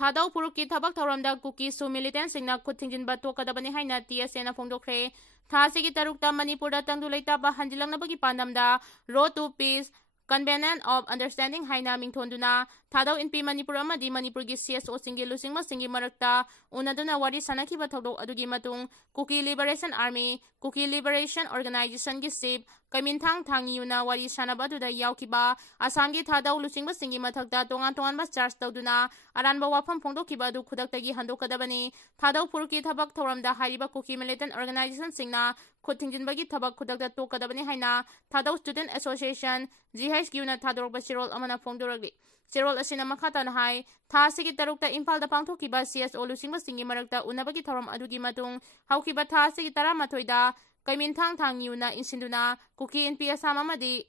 Thadou Kuki Tabak Thoramda Kuki Su Militant Singna Kutingin Batokadabani Haina TSN Fongdokre, Thasigi Tarukta Manipura Tangdulaita Bahandilang Nabagi Pandamda, Road to Peace, Covenant of Understanding Haina Mingtonduna, Thadou in P Manipura Madi Manipurgi CSO Singi Lusingma Singi Marakta, Unaduna Wadi Sanaki Batodo Adugi Matung, Kuki Liberation Army, Kuki Liberation Organization Gisip, Kamintang Tang Yuna Wadi Shanabadu da Yaukiba, Asamgi Thadou Lusingma Singi Matakta, Tongan Bas Charles Toduna, Aranba Wapam Pondo Kibadu Kudaktagi Hando Kadabani, Thadou Purki Tabak Thoram da Hariba Kuki Militant Organization Singna, Kutingin Bagi Tabak Kudakta Tokadabani Haina, Thadou Student Association, GHQ na Thadou Basirol Amana Fongdoragi. Sirol asina makata na hai, Thasigi Tarukta Impal da Pangto Kiba CSO Lusingma Singi Marakta Unabagi Thoram Adugi Matung, Haukiba Thasigi Taramatoida, Kamintang Tang Yuna Insinduna, Kuki in Piasama Madi.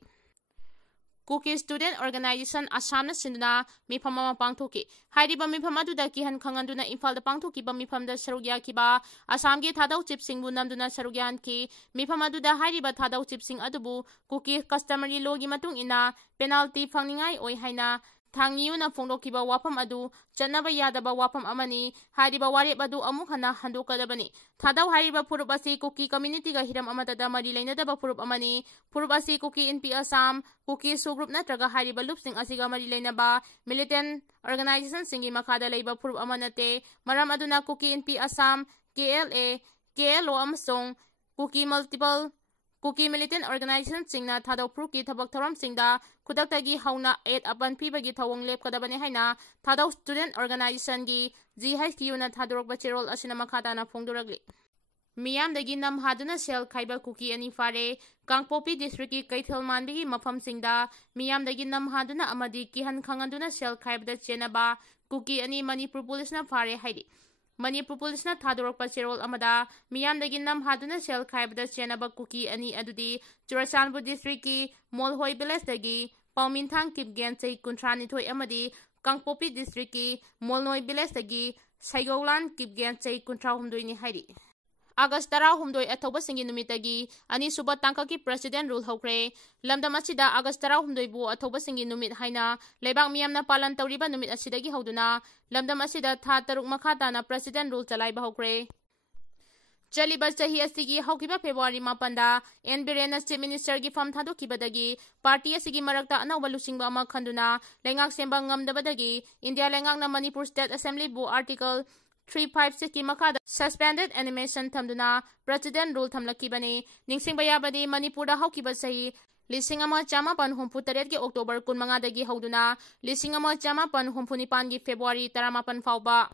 Kuki Student Organization Assamna Sinduna, Mipama Pangtoki. Haidiba Mipamadu da Kihan Kanganduna Impal da Pangtoki ba Mipam da Sarugya Kiba, Assamgi Thadou Chip Sing Bunamduna Sarugyan Ki, Mipamadu da Haidiba Thadou Chip Sing Adubu, Kuki Customary Logi Matung Ina, Penalty Fangingai Oi Haina, Thangiyu na Fongdokiba Wapam Adu, Janaba Yadaba Wapam Amani, Haidiba Warip Adu Amukhana Handukadabani. Thadou Hariba Purubasi Kuki Community ga Hiram Amata da Mari Leinadaba Purub Amani, Purubasi Kuki in P Assam, Kuki Su Group Natraga Hariba Lupsing Asiga Mari Leinaba, Militant Organization Singi Makada Leiba Purub Amanate, Maram Aduna Kuki in P Assam, KLA, KLO Amasong, Kuki Multiple, Kuki Militant Organization Singna Thadou Purki Tabak Thoram Singda, Kudaktagi Hauna 8 Apan Pibagi Tawang Lep Kadabani Haina, Thadou Student Organization Gi, GHQ na Thadurok Bachirol Asina Makata na Fongduragli. Miyam Dagi Nam Haduna Sel Kaiba Kuki ani phare, Kangpopi District Ki Kaithil Manbigi Mafam Singda, Miyam Dagi Nam Haduna Amadi Kihan Kanganduna Sel Kaibda Chenaba, Kuki ani Manipur Police na phare Haidi. Manipur Police na Thadurok Bachirol Amada, Miyam Dagi Nam Haduna Sel Kaibda Chenaba Kuki ani Adudi, Churasanbu District Ki Molhoi Village Dagi, Paumintang Tip Gen Say Kuntrani Toy Amadi, Kangpopi District Ki Molnoi Village Dagi, Saigolan Kip Gen Say Kuntra Humdoini Haidi. August 10 Athoba Singi Numitagi, Ani Suba Tangkaki President Rule Hokre, Lamdam Asida August 10 bu Athoba Singi Numit Haina, Lebang Miyam na Palan Tauriba Numit Asidagi Hauduna, Lamdam Asida Tha Taruk Makata na President Rule Chalaiba Hokre. Jaliba Sahi Asigi Hokiba February Mapanda, N Birena Chief Minister gi Fam Thado Kibadagi, Party Asigi Marakta Anawa Lusingba Ama Khanduna, Lengak Sembang Ngamdabadagi, India Lengak na Manipur State Assembly bu Article 356 ki makada suspended animation thamduna President Rule thamlakibani ningsing bayabadi Manipurda haukiba sahi lising ama chama pan humpu taret ki October 15 dagi hauduna lising ama chama pan humpu nipan gi February 18 fauba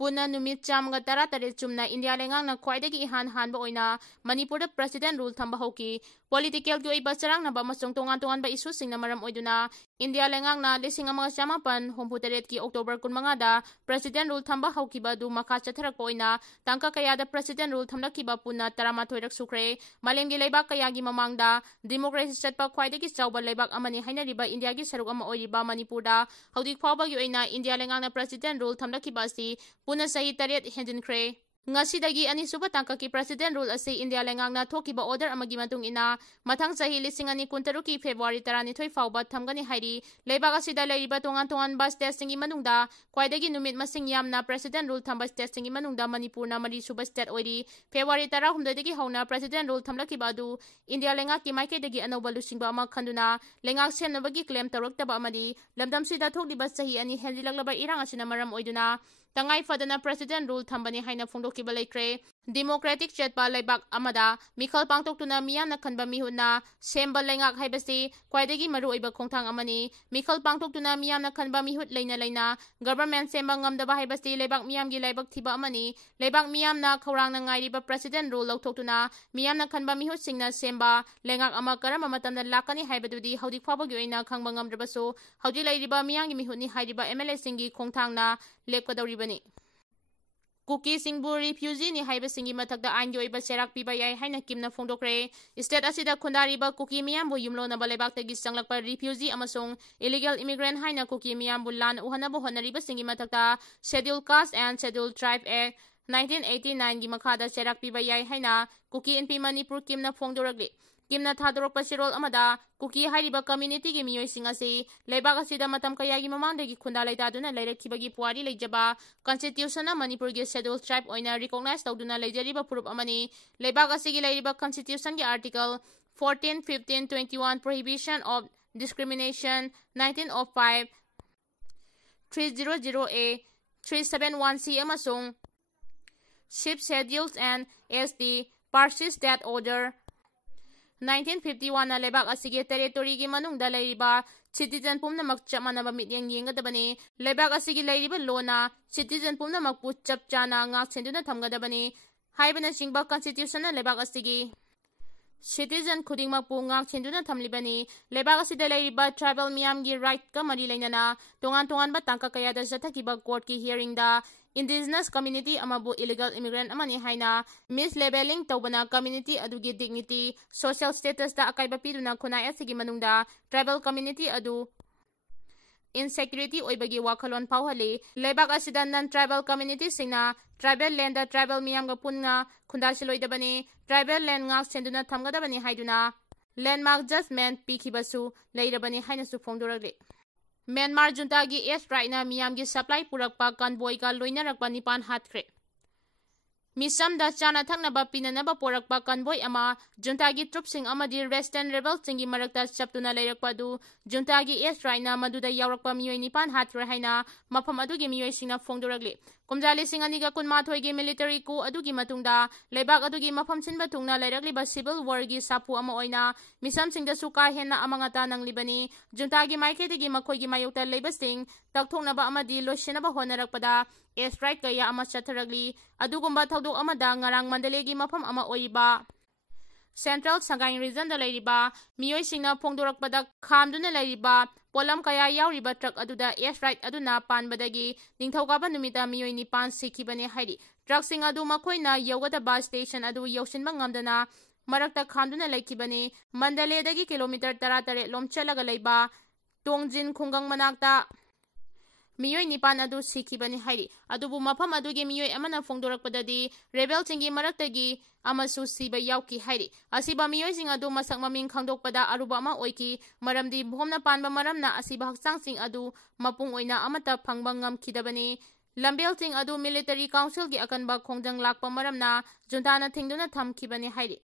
Puna numit chamga tara tare chumna India lengang na khwaidagi ihan hanba oina Manipurda President Rule thamba hauki political ki oiba charang na ba masong tongan ba issue sing na maram oiduna India lengang na lising ama chama pan humpu taret ki October 15 da President Rule thamba haukiba du makha chatharak oina tangka kaya da President Rule thamlakiba puna tarama thoirak sukre malemgi leibak kaya gi mamangda democracy chatpa khwaidagi chawba leibak amani hainariba India gi saruk ama oiriba Manipurda haudik phawba gi oina India lengang na President Rule thamlakiba si Puna sahi tariat hendinkre. Ngasidagi ani suba tangkaki President Rule asi India lengang na thokiba order amagi matung ina mathang sahi lising ani kuntaruki February 12 fauba thamgani hairi leibak asida leiriba tongan bus testing manungda kwaidagi numit masing yamna President Rule thamba testing manungda Manipur na mari suba state oiri February 13 dagi hauna President Rule thamlakiba du India lengak ki maike dagi anoba lusingba ama khanduna lengak semnabagi claim taroktaba amadi lamdam sida thokliba sahi ani hendilaglaba irang asina maram oiduna Tangai Fadana President Rule Thambani Haina Fongdoki Balekre, Democratic Chetpa Laibak Amada, Mikhal Pangtok Tuna Miyam na Kanba Mihuna, Semba Lengak Haibasi, Kwaidagi Maru Iba Kongtang Amani, Mikhal Pangtok Tuna Miyam na Kanba Mihut Laina, Government Semba Ngamdaba Haibasi, Laibak Miyam gi Laibak Tiba Amani, Laibak Miyam na Kaurang na Ngairiba President Rule Lautok Tuna, Miyam na Kanba Mihut Singna Semba, Lengak Amakaram Amatam na Lakani Haibadudi, Haudik Fabagyoina Kangba Ngamdrabaso, Haudi Lairiba Miyam gi Mihut ni Hairiba MLA Singi Kongtang na Lepkadauri Kuki Singbu refugee ni haiba singi matakda ain gi oiba serak piba yai haina kimna fongdokre state asida khundariba kuki miyambu yumlo na balebak tagi sanglakpa refugee amasung illegal immigrant haina kuki miyambu lan uhanabu honariba singi matakda Scheduled Caste and Scheduled Tribe Act 1989 gi makhada serak piba yai haina kuki NP Manipur kimna fongdoragli Kimna thadorokpa sirol amada Kuki hairiba community gi miyoising asi leibak asida matam kayagi mamangdagi khunda leitaduna leirakkhibagi puari leijaba constitution na Manipur gi scheduled tribe oina recognize tawduna leijariba proof amani leibak asigi leiriba constitution gi article 14, 15, 21 prohibition of discrimination, 19 of 5 300A 371C amasung ship schedules and SD persist that order 1951 na lebak asige territory gi manungda leiriba citizen pumnamak chapmanaba mityang yengadabani lebak asigi leiriba lona citizen pumnamak pu chapchana ngak senduna thamgadabani haibana singba constitution na lebak asigi citizen khudingmak pu ngak senduna thamlibani lebak asida leiriba tribal miyam gi right ka mari leinana tongan ba tangka kaya da jathakiba court ki hearing da indigenous community amabu illegal immigrant amani haina mislabeling tawbana community adugi dignity social status da akaiba piduna khunai asigi manungda tribal community adu insecurity oibagi wakhalon pauhali lebak asida non tribal community singna tribal land da tribal miyam ga punna khundasiloi tribal land ngak senduna thamgadabani haiduna landmark judgment pikhibasu leirabani haina su phongdoragle Myanmar junta gi S right na miyam gi supply purakpa convoy ka loinarakpa nipan hatkhre misam da chana thaknaba pinanaba porakpa convoy ama junta gi trupsing amadi western rebel singi marakta chaptuna leirakpa du junta gi S right na maduda yawrakpa miyoi nipan hatkhre haina mafam adugi miyoi singna phongdoragli kumjali singaniga kunmathoi gi military coup adugi matungda leibak adugi mafam sinba tungna leirakliba civil war gi sapu ama oina misam singda suka henna amangata nanglibani junta gi maikhetigi makhoi gi mayokta leibasing takthoknaba amadi loisinaba honarakpada S right kaya ama chatharagli adugumba thawdok amada ngarang mandale gi mafam ama oiba Central Sangai region da leiriba miyoi singna phongdorakpada khamduna leiriba polam kaya yauriba truck aduda S right aduna panbadagi ningthawgaba numita miyoi nipan sikhibane hairi truck sing adu makhoina yogadaba station adu yausinba ngamdana marakta khamduna leikibane mandale dagi kilometer 13 lom chalaga leiba Tongjin khungang manakta Meeoi nipan adu sikhibani hairi adubu mafam adugi miyoi amana phongdorakpadadi rebel chingi maraktagi amasu siba yauki hairi asiba miyoi sing adu masak maming khangdokpada aruba ama oiki maramdi bhomna panba maramna asiba hakchang sing adu mapung oina amata phangba ngamkhidabani lambel ting adu military council gi akanba khongjang lakpa maramna juntana thingduna thamkhibani hairi